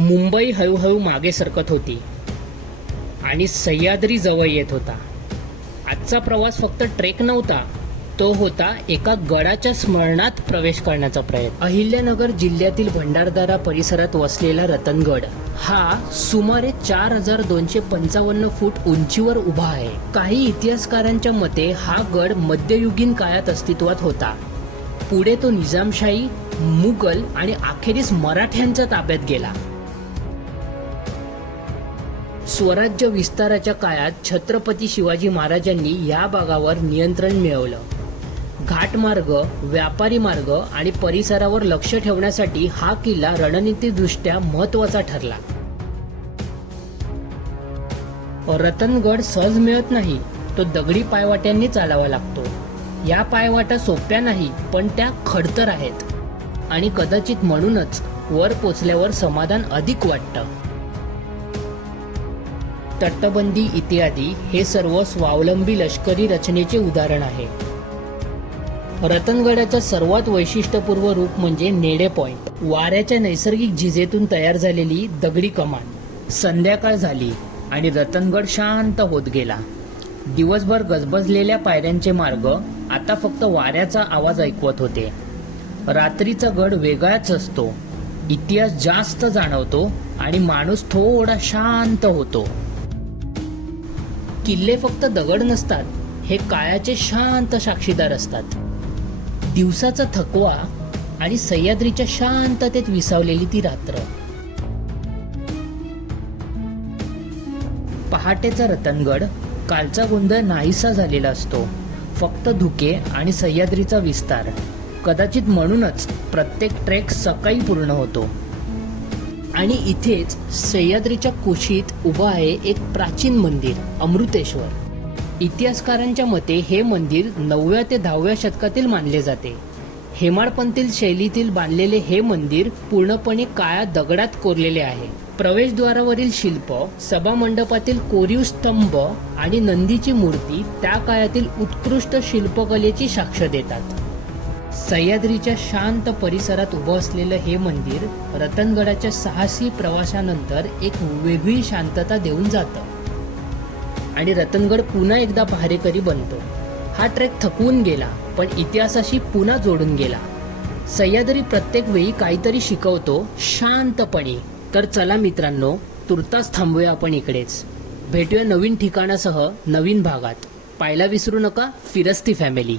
मुंबई हळूहळू मागे सरकत होती आणि सह्याद्री जवळ येत होता. आजचा प्रवास फक्त ट्रेक नव्हता, तो होता एका गडाच्या स्मरणात प्रवेश करण्याचा प्रयत्न. अहिल्यानगर जिल्ह्यातील भंडारदरा परिसरात वसलेला रतनगड हा सुमारे 4255 फूट उंचीवर उभा आहे. काही इतिहासकारांच्या मते हा गड मध्ययुगीन काळात अस्तित्वात होता. पुढे तो निजामशाही, मुघल आणि अखेरीस मराठ्यांच्या ताब्यात गेला. स्वराज्य विस्ताराच्या काळात छत्रपती शिवाजी महाराजांनी या भागावर नियंत्रण मिळवलं. घाटमार्ग, व्यापारी मार्ग आणि परिसरावर लक्ष ठेवण्यासाठी हा किल्ला रणनीतिदृष्ट्या महत्वाचा ठरला. रतनगड सहज मिळत नाही, तो दगडी पायवाट्यांनी चालावा लागतो. या पायवाटा सोप्या नाही, पण त्या खडतर आहेत आणि कदाचित म्हणूनच वर पोचल्यावर समाधान अधिक वाटतं. तटबंदी इत्यादी हे सर्व स्वावलंबी लष्करी रचनेचे उदाहरण आहे. रतनगडाचं सर्वात वैशिष्ट्यपूर्ण रूप म्हणजे नेडे पॉइंट, वाऱ्याच्या नैसर्गिक झिजेतून तयार झालेली दगडी कमान. संध्याकाळ झाली आणि रतनगड शांत होत गेला. दिवसभर गजबजलेल्या पायऱ्यांचे मार्ग आता फक्त वाऱ्याचा आवाज ऐकवत होते. रात्रीचा गड वेगळाच असतो, इतिहास जास्त जाणवतो आणि माणूस थोडा शांत होतो. किल्ले फक्त दगड नसतात, हे काळाचे शांत साक्षीदार असतात. दिवसाचा थकवा आणि सह्याद्रीच्या शांततेत विसावलेली ती रात्र. पहाटेचा रतनगड कालचा गोंधळ नाहीसा झालेला असतो, फक्त धुके आणि सह्याद्रीचा विस्तार. कदाचित म्हणूनच प्रत्येक ट्रेक सकाळी पूर्ण होतो. आणि इथेच सह्याद्रीच्या कुशीत उभं आहे एक प्राचीन मंदिर, अमृतेश्वर. इतिहासकारांच्या मते हे मंदिर 9व्या ते 10व्या शतकातील मानले जाते. हेमाडपंथी शैलीतील बांधलेले हे मंदिर पूर्णपणे काळ्या दगडात कोरलेले आहे. प्रवेशद्वारावरील शिल्प, सभामंडपातील कोरीव स्तंभ आणि नंदीची मूर्ती त्या काळातील उत्कृष्ट शिल्पकलेची साक्ष देतात. सह्याद्रीच्या शांत परिसरात उभं असलेलं हे मंदिर रतनगडाच्या साहसी प्रवासानंतर एक वेगळी शांतता देऊन जातं आणि रतनगड पुन्हा एकदा पहारेकरी बनतो. हा ट्रेक थकवून गेला, पण इतिहासाशी पुन्हा जोडून गेला. सह्याद्री प्रत्येक वेळी काहीतरी शिकवतो शांतपणे. तर चला मित्रांनो, तुर्तास थांबूया आपण इकडेच. भेटूया नवीन ठिकाणासह नवीन भागात. पाहायला विसरू नका फिरस्ती फॅमिली.